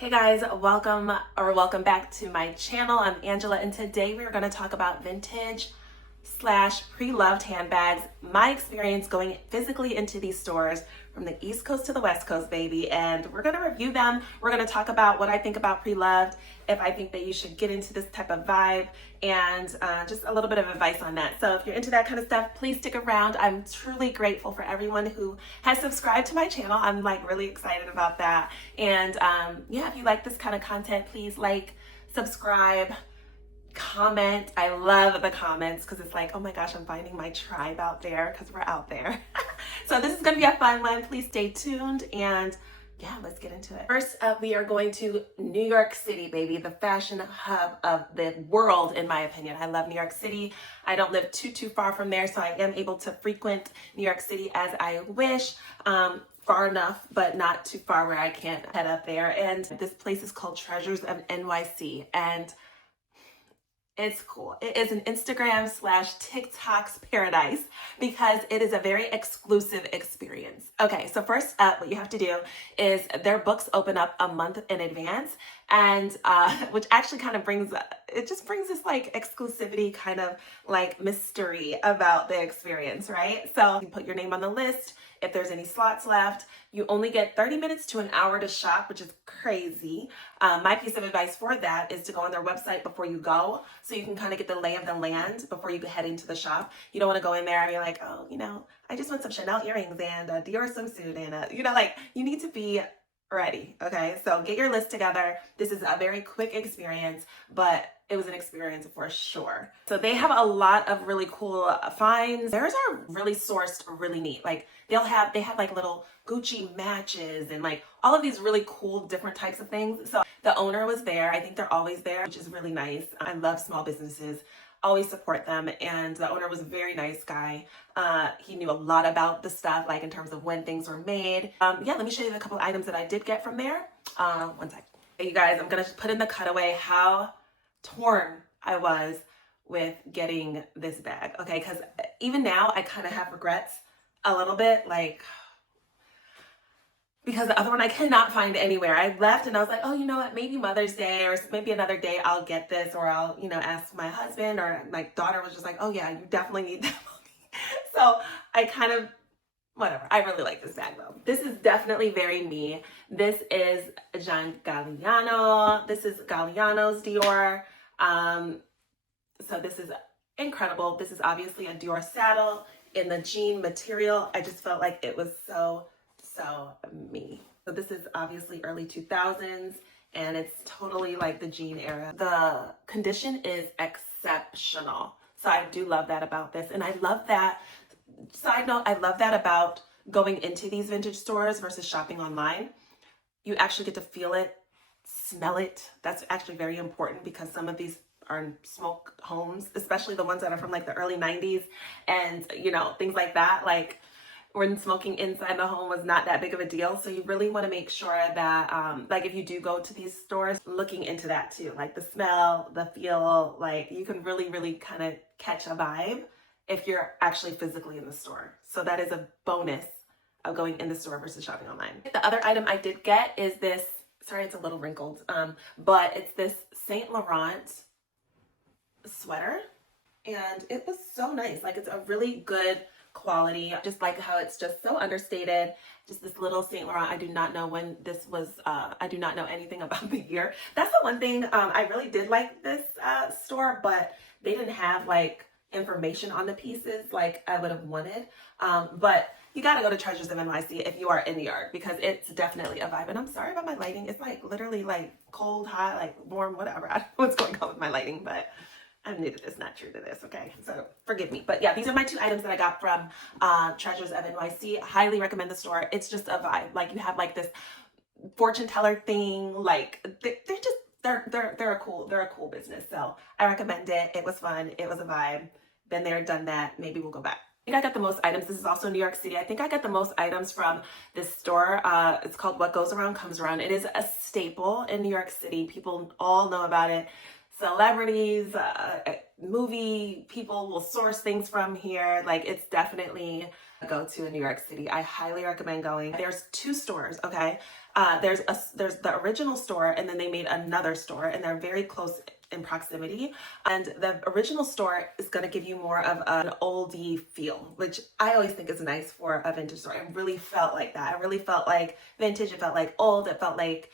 Hey guys, welcome back to my channel. I'm Angela, and today we're going to talk about vintage slash pre-loved handbags, my experience going physically into these stores from the East Coast to the West Coast, baby, and we're going to review them. We're going to talk about what I think about pre-loved, if I think that you should get into this type of vibe, and just a little bit of advice on that. So if you're into that kind of stuff, please stick around. I'm truly grateful for everyone who has subscribed to my channel. I'm like really excited about that. And yeah, if you like this kind of content, please like, subscribe, comment. I love the comments because it's like, oh my gosh, I'm finding my tribe out there because we're out there. So this is going to be a fun one. Please stay tuned, and yeah, let's get into it. First up, we are going to New York City, baby, the fashion hub of the world, in my opinion. I love New York City. I don't live too far from there, so I am able to frequent New York City as I wish. Far enough, but not too far where I can't head up there. And this place is called Treasures of NYC, and it's cool. It is an Instagram slash TikTok's paradise because it is a very exclusive experience. Okay, so first up, what you have to do is their books open up a month in advance, and which actually kind of brings this like exclusivity, kind of like mystery about the experience, right? So you put your name on the list. If there's any slots left, you only get 30 minutes to an hour to shop, which is crazy. My piece of advice for that is to go on their website before you go, so you can kind of get the lay of the land before you head into the shop. You don't want to go in there and be like, oh, I just want some Chanel earrings and a Dior swimsuit and like, you need to be ready. Okay, so get your list together. This is a very quick experience, but it was an experience for sure. So they have a lot of really cool finds. Theirs are really sourced, really neat. Like they have like little Gucci matches and like all of these really cool different types of things. So the owner was there. I think they're always there, which is really nice. I love small businesses. Always support them, and the owner was a very nice guy. He knew a lot about the stuff, like in terms of when things were made. Yeah, let me show you a couple of items that I did get from there. One sec. Hey, you guys, I'm gonna put in the cutaway how torn I was with getting this bag, okay? Because even now, I kind of have regrets a little bit, like, because the other one I cannot find anywhere. I left and I was like, oh, you know what, maybe Mother's Day or maybe another day I'll get this, or I'll, ask my husband, or my daughter was just like, oh yeah, you definitely need that money. So I kind of, whatever. I really like this bag though. This is definitely very me. This is Gian Galliano. This is Galliano's Dior. So this is incredible. This is obviously a Dior saddle in the jean material. I just felt like it was so me. So this is obviously early 2000s, and it's totally like the jean era. The condition is exceptional. So I do love that about this. And I love that, side note, I love that about going into these vintage stores versus shopping online. You actually get to feel it, smell it. That's actually very important because some of these are smoke homes, especially the ones that are from like the early 90s and, things like that. Like, when smoking inside the home was not that big of a deal. So you really want to make sure that, like if you do go to these stores, looking into that too, like the smell, the feel, like you can really kind of catch a vibe if you're actually physically in the store. So that is a bonus of going in the store versus shopping online. The other item I did get is this, sorry, it's a little wrinkled, but it's this Saint Laurent sweater. And it was so nice. Like it's a really good quality. Just like how it's just so understated. Just this little Saint Laurent. I do not know when this was, I do not know anything about the year. That's the one thing I really did like this store, but they didn't have like information on the pieces like I would have wanted. But you got to go to Treasures of NYC if you are in New York, because it's definitely a vibe. And I'm sorry about my lighting. It's like literally like cold, hot, like warm, whatever. I don't know what's going on with my lighting, but I'm new to this, not true to this, okay? So forgive me. But yeah, these are my two items that I got from Treasures of NYC. I highly recommend the store. It's just a vibe. Like you have like this fortune teller thing. Like they're a cool business. So I recommend it. It was fun. It was a vibe. Been there, done that. Maybe we'll go back. I think I got the most items. This is also New York City. I think I got the most items from this store. It's called What Goes Around Comes Around. It is a staple in New York City. People all know about it. Celebrities, movie people will source things from here. Like it's definitely a go-to in New York City. I highly recommend going. There's two stores, okay? there's the original store, and then they made another store, and they're very close in proximity. And the original store is going to give you more of an oldie feel, which I always think is nice for a vintage store. I really felt like that. I really felt like vintage. It felt like old. It felt like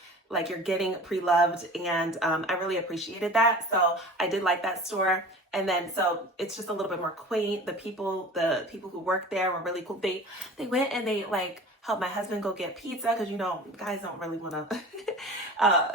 you're getting pre-loved, and I really appreciated that. So I did like that store. And then so it's just a little bit more quaint. The people who worked there were really cool. They went and they like helped my husband go get pizza, because you know guys don't really want to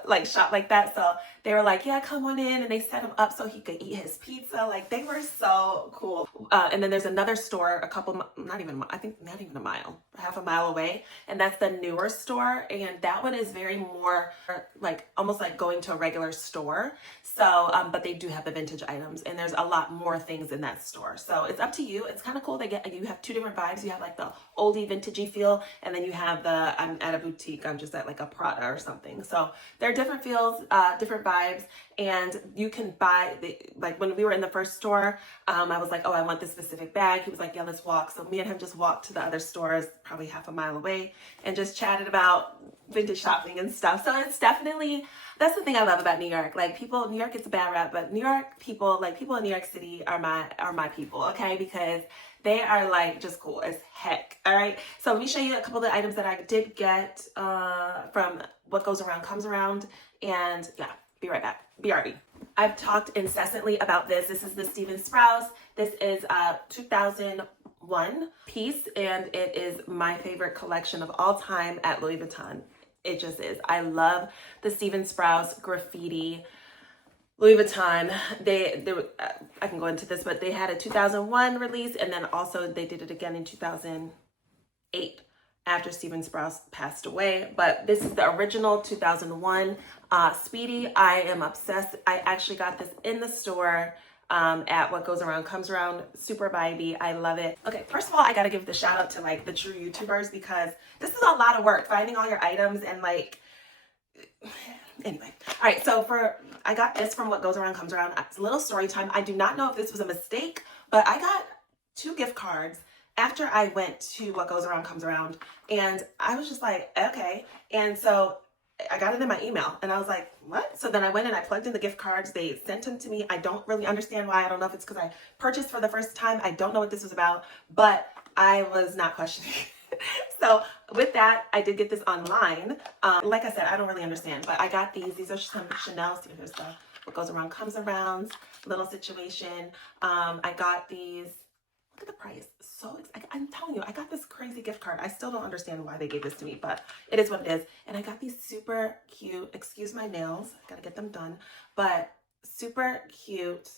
like shop like that. So they were like, yeah, come on in, and they set him up so he could eat his pizza. Like, they were so cool. And then there's another store not even a mile, half a mile away, and that's the newer store, and that one is very more like almost like going to a regular store. So but they do have the vintage items, and there's a lot more things in that store. So it's up to you. It's kind of cool. You have two different vibes. You have like the oldie vintagey feel, and then you have the I'm at a boutique, I'm just at like a Prada or something. So there are different feels, different vibes, and you can buy like when we were in the first store, I was like, oh, I want this specific bag. He was like, yeah, let's walk. So me and him just walked to the other stores, probably half a mile away, and just chatted about vintage shopping and stuff. So it's definitely, that's the thing I love about New York. Like, New York gets a bad rap, but New York people, like people in New York City are my people, okay? Because they are like just cool as heck. All right. So let me show you a couple of the items that I did get from What Goes Around Comes Around. And yeah, be right back. BRB. I've talked incessantly about this. This is the Stephen Sprouse. This is a 2001 piece, and it is my favorite collection of all time at Louis Vuitton. It just is. I love the Stephen Sprouse graffiti Louis Vuitton. I can go into this, but they had a 2001 release, and then also they did it again in 2008 after Stephen Sprouse passed away. But this is the original 2001 Speedy. I am obsessed. I actually got this in the store at What Goes Around Comes Around. Super vibey. I love it. Okay, first of all, I gotta give the shout out to like the true YouTubers, because this is a lot of work finding all your items and like anyway. All right, so I got this from What Goes Around Comes Around. It's a little story time. I do not know if this was a mistake, but I got 2 gift cards after I went to What Goes Around Comes Around, and I was just like, okay. And so I got it in my email, and I was like, what? So then I went and I plugged in the gift cards. They sent them to me. I don't really understand why. I don't know if it's because I purchased for the first time. I don't know what this was about, but I was not questioning. So with that, I did get this online. Like I said, I don't really understand, but I got these. These are some Chanel. See, here's the What Goes Around Comes Around little situation. I got these. Look at the price. So I'm telling you, I got this crazy gift card. I still don't understand why they gave this to me, but it is what it is. And I got these super cute, excuse my nails, I gotta get them done, but super cute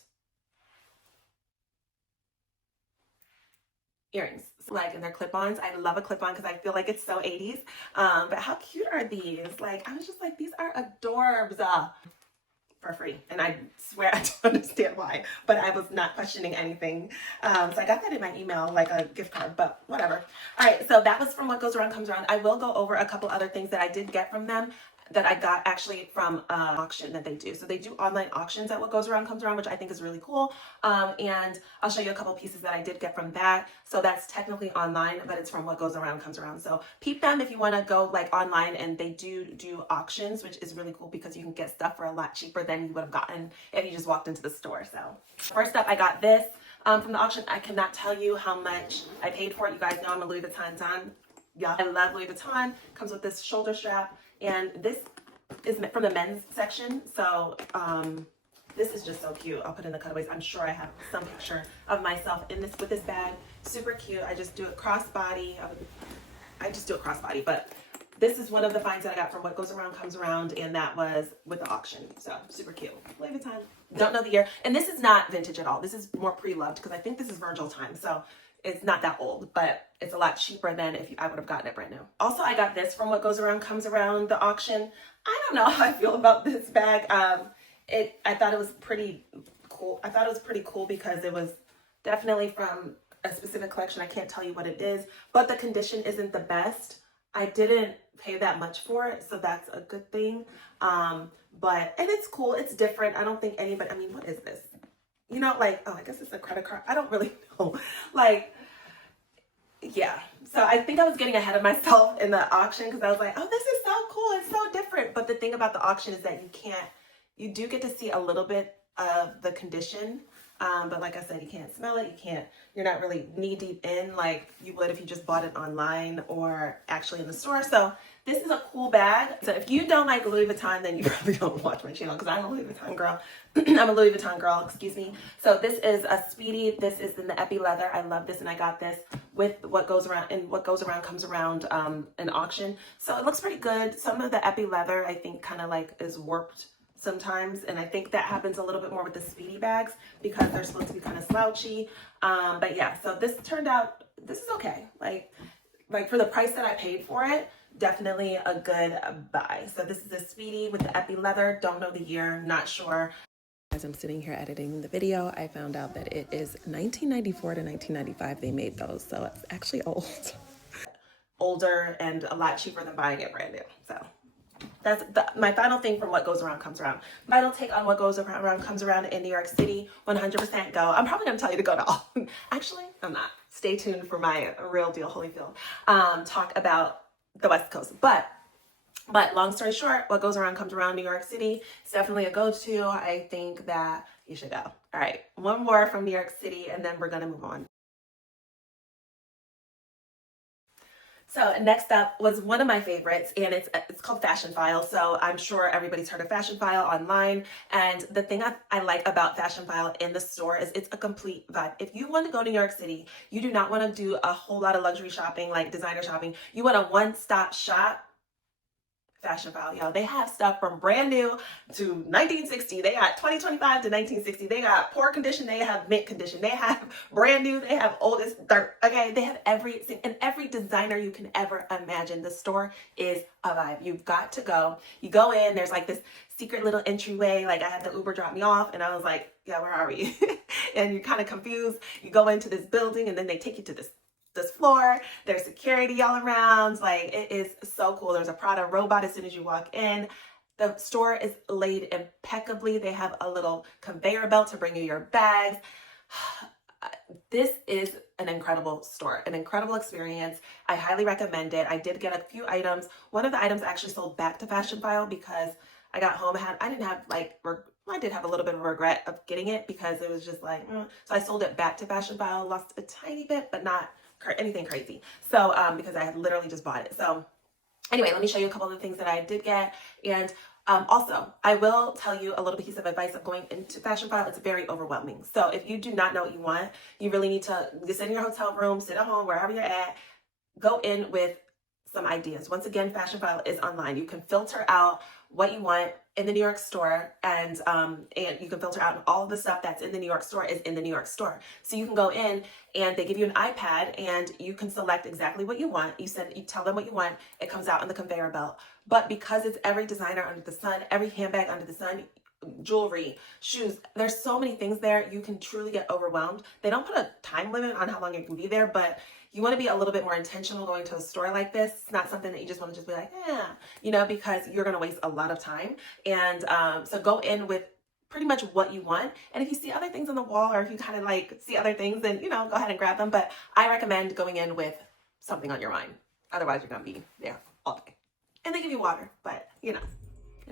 earrings. Like, and they're clip-ons. I love a clip-on because I feel like it's so 80s. But how cute are these? Like, I was just like, these are adorbs. For free, and I swear I don't understand why, but I was not questioning anything. So I got that in my email, like a gift card, but whatever. All right, so that was from What Goes Around Comes Around. I will go over a couple other things that I did get from them that I got actually from an auction that they do. So they do online auctions at What Goes Around Comes Around, which I think is really cool. And I'll show you a couple pieces that I did get from that. So that's technically online, but it's from What Goes Around Comes Around. So peep them if you want to go like online, and they do auctions, which is really cool because you can get stuff for a lot cheaper than you would have gotten if you just walked into the store. So first up, I got this from the auction. I cannot tell you how much I paid for it. You guys know I'm a Louis Vuitton don. Yeah, I love Louis Vuitton. Comes with this shoulder strap. And this is from the men's section. So this is just so cute. I'll put in the cutaways. I'm sure I have some picture of myself in this with this bag. Super cute. I just do it crossbody. I just do it crossbody. But this is one of the finds that I got from What Goes Around Comes Around, and that was with the auction. So super cute. Louis Vuitton. Don't know the year. And this is not vintage at all. This is more pre-loved because I think this is Virgil time. So it's not that old, but it's a lot cheaper than if I would have gotten it brand new. Also, I got this from What Goes Around Comes Around, the auction. I don't know how I feel about this bag. I thought it was pretty cool. I thought it was pretty cool because it was definitely from a specific collection. I can't tell you what it is, but the condition isn't the best. I didn't pay that much for it, so that's a good thing. And it's cool. It's different. I don't think anybody, I mean, what is this? You know, like, oh, I guess it's a credit card. I don't really know. Like, yeah. So I think I was getting ahead of myself in the auction because I was like, oh, this is so cool. It's so different. But the thing about the auction is that you do get to see a little bit of the condition. But like I said, you can't smell it. You're not really knee deep in like you would if you just bought it online or actually in the store. So this is a cool bag. So if you don't like Louis Vuitton, then you probably don't watch my channel because I'm a Louis Vuitton girl. I'm a Louis Vuitton girl, excuse me. So this is a Speedy. This is in the Epi leather. I love this, and I got this with what goes around, and what goes around comes around an auction. So it looks pretty good. Some of the Epi leather I think kind of like is warped sometimes, and I think that happens a little bit more with the Speedy bags because they're supposed to be kind of slouchy. But yeah, so this turned out, this is okay. Like for the price that I paid for it, definitely a good buy. So this is a Speedy with the Epi leather. Don't know the year, not sure. As I'm sitting here editing the video, I found out that it is 1994 to 1995 they made those. So it's actually old. Older and a lot cheaper than buying it brand new. So that's my final thing from What Goes Around Comes Around. Final take on What Goes Around Comes Around in New York City. 100% go. I'm probably going to tell you to go to all. Actually, I'm not. Stay tuned for my Real Deal Holyfield talk about the West Coast. But long story short, What Goes Around Comes Around New York City. It's definitely a go-to. I think that you should go. All right, one more from New York City, and then we're going to move on. So next up was one of my favorites, and it's called Fashionphile. So I'm sure everybody's heard of Fashionphile online. And the thing I like about Fashionphile in the store is it's a complete vibe. If you want to go to New York City, you do not want to do a whole lot of luxury shopping, like designer shopping. You want a one-stop shop. Fashionphile, y'all. They have stuff from brand new to 1960. They got 2025 to 1960. They got poor condition. They have mint condition. They have brand new. They have oldest dirt. Okay, they have everything and every designer you can ever imagine. The store is a vibe. You've got to go. You go in. There's like this secret little entryway. Like I had the Uber drop me off, and I was like, "Yeah, where are we?" And you're kind of confused. You go into this building, and then they take you to this floor. There's security all around. Like it is so cool. There's a Prada robot as soon as you walk in. The store is laid impeccably. They have a little conveyor belt to bring you your bags. This is an incredible store, an incredible experience. I highly recommend it. I did get a few items. One of the items actually sold back to Fashionphile because I got home. I did have a little bit of regret of getting it because it was just like, so I sold it back to Fashionphile, lost a tiny bit, but not anything crazy. So because I had literally just bought it. So anyway, let me show you a couple of the things that I did get. And also, I will tell you a little piece of advice of going into Fashionphile. It's very overwhelming. So if you do not know what you want, you really need to sit in your hotel room, sit at home, wherever you're at, go in with some ideas. Once again, Fashionphile is online. You can filter out what you want in the New York store, and you can filter out all of the stuff that's in the New York store is in the New York store. So you can go in and they give you an iPad and you can select exactly what you want. You tell them what you want. It comes out on the conveyor belt. But because it's every designer under the sun, every handbag under the sun, jewelry, shoes, there's so many things there, you can truly get overwhelmed. They don't put a time limit on how long it can be there, but you want to be a little bit more intentional going to a store like this. It's not something that you just want to just be like, because you're going to waste a lot of time. And so go in with pretty much what you want. And if you see other things on the wall, or if you kind of like see other things, then, go ahead and grab them. But I recommend going in with something on your mind. Otherwise, you're going to be there all day. And they give you water, but, and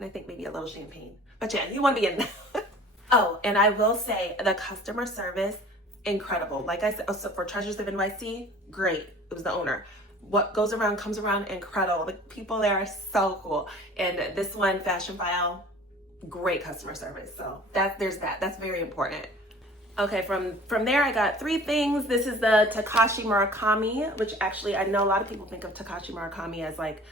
I think maybe a little champagne. But yeah, you want to be in. Oh, and I will say the customer service, incredible. Like I said, so for Treasures of NYC, great. It was the owner. What Goes Around Comes Around, incredible. The people there are so cool. And this one, Fashionphile, great customer service. So there's that. That's very important. Okay, from there I got 3 things. This is the Takashi Murakami, which actually I know a lot of people think of Takashi Murakami as like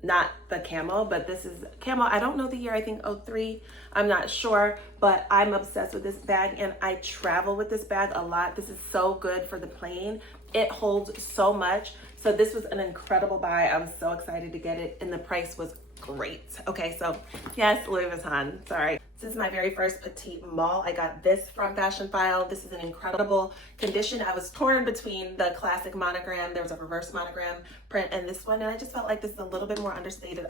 not the camo, but this is camo. I don't know the year, I think 03. I'm not sure, but I'm obsessed with this bag and I travel with this bag a lot. This is so good for the plane. It holds so much. So this was an incredible buy. I was so excited to get it and the price was great. Okay, so yes, Louis Vuitton, sorry. This is my very first petite mall. I got this from Fashionphile. This is an incredible condition. I was torn between the classic monogram, there was a reverse monogram print, and this one, and I just felt like this is a little bit more understated,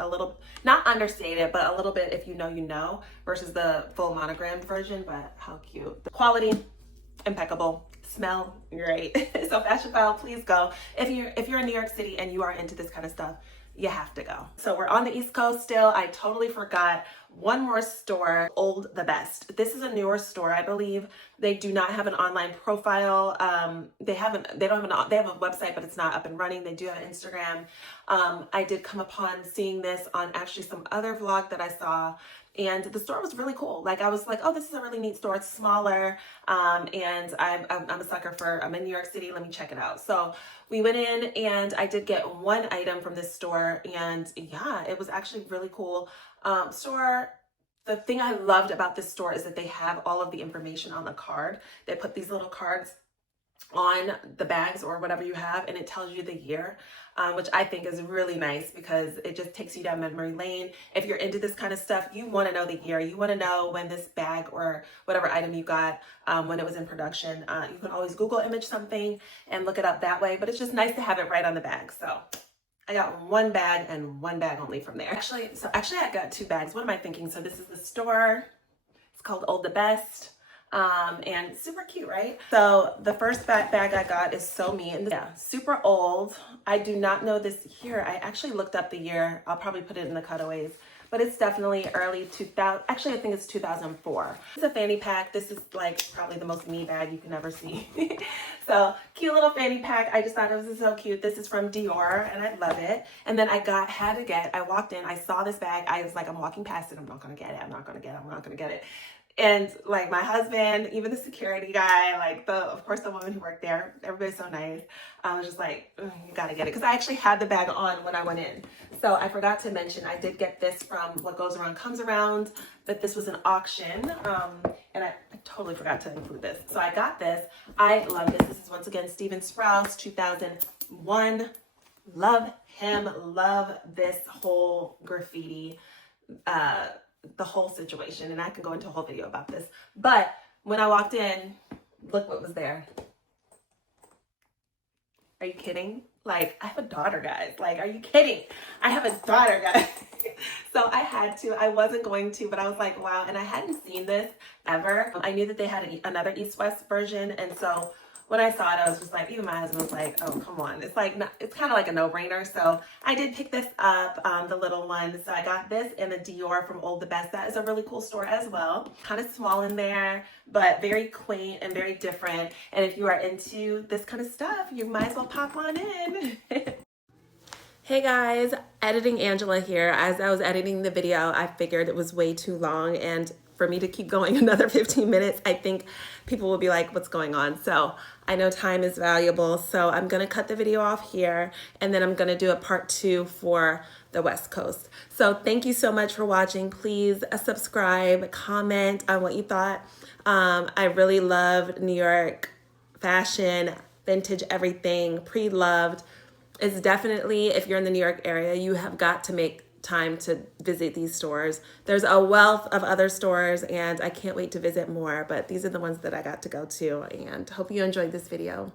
not understated, but a little bit if you know, versus the full monogrammed version, but how cute. The quality, impeccable. smell great. So Fashionphile, please go. If you're in New York City and you are into this kind of stuff, you have to go. So we're on the East Coast still. I totally forgot one more store, Old the Best. This is a newer store. I believe they do not have an online profile. They have a website, but it's not up and running. They do have an Instagram. I did come upon seeing this on actually some other vlog that I saw, and the store was really cool. Like, I was like, oh, this is a really neat store. It's smaller, and I'm a sucker for, I'm in New York City. Let me check it out. So we went in, and I did get one item from this store, and yeah, it was actually really cool store. The thing I loved about this store is that they have all of the information on the card. They put these little cards on the bags or whatever you have, and it tells you the year, which I think is really nice because it just takes you down memory lane. If you're into this kind of stuff, you want to know the year. You want to know when this bag or whatever item you got, when it was in production. You can always Google image something and look it up that way, but it's just nice to have it right on the bag. So I got one bag and one bag only from there. Actually, I got two bags. What am I thinking? So this is the store. It's called Old the Best. And super cute, right? So the first bag I got is so me, and yeah, super old. I do not know this year. I actually looked up the year. I'll probably put it in the cutaways, but it's definitely early 2000. Actually, I think it's 2004. It's a fanny pack. This is like probably the most me bag you can ever see. So cute little fanny pack. I just thought it was so cute. This is from Dior, and I love it. And then I walked in, I saw this bag. I was like, I'm walking past it. I'm not gonna get it. I'm not gonna get it. I'm not gonna get it. And like my husband, even the security guy, like of course the woman who worked there, everybody's so nice. I was just like, you gotta get it. Cause I actually had the bag on when I went in. So I forgot to mention, I did get this from What Goes Around Comes Around, that this was an auction. And I totally forgot to include this. So I got this. I love this. This is once again, Steven Sprouse, 2001. Love him, love this whole graffiti, the whole situation, and I can go into a whole video about this. But when I walked in, look what was there. Are you kidding? Like, I have a daughter, guys. Like, are you kidding? I have a daughter, guys. So I had to. I wasn't going to, but I was like, wow. And I hadn't seen this ever. I knew that they had another East-West version, and so when I saw it, I was just like, even my husband was like, oh, come on. It's like, it's kind of like a no-brainer. So I did pick this up, the little one. So I got this in the Dior from Old the Best. That is a really cool store as well. Kind of small in there, but very quaint and very different. And if you are into this kind of stuff, you might as well pop on in. Hey guys, Editing Angela here. As I was editing the video, I figured it was way too long, and for me to keep going another 15 minutes, I think people will be like, what's going on? So I know time is valuable, so I'm gonna cut the video off here, and then I'm gonna do a part 2 for the West Coast. So thank you so much for watching. Please subscribe, comment on what you thought. I really love New York fashion, vintage everything, pre-loved. It's definitely, if you're in the New York area, you have got to make time to visit these stores. There's a wealth of other stores, and I can't wait to visit more, but these are the ones that I got to go to, and hope you enjoyed this video.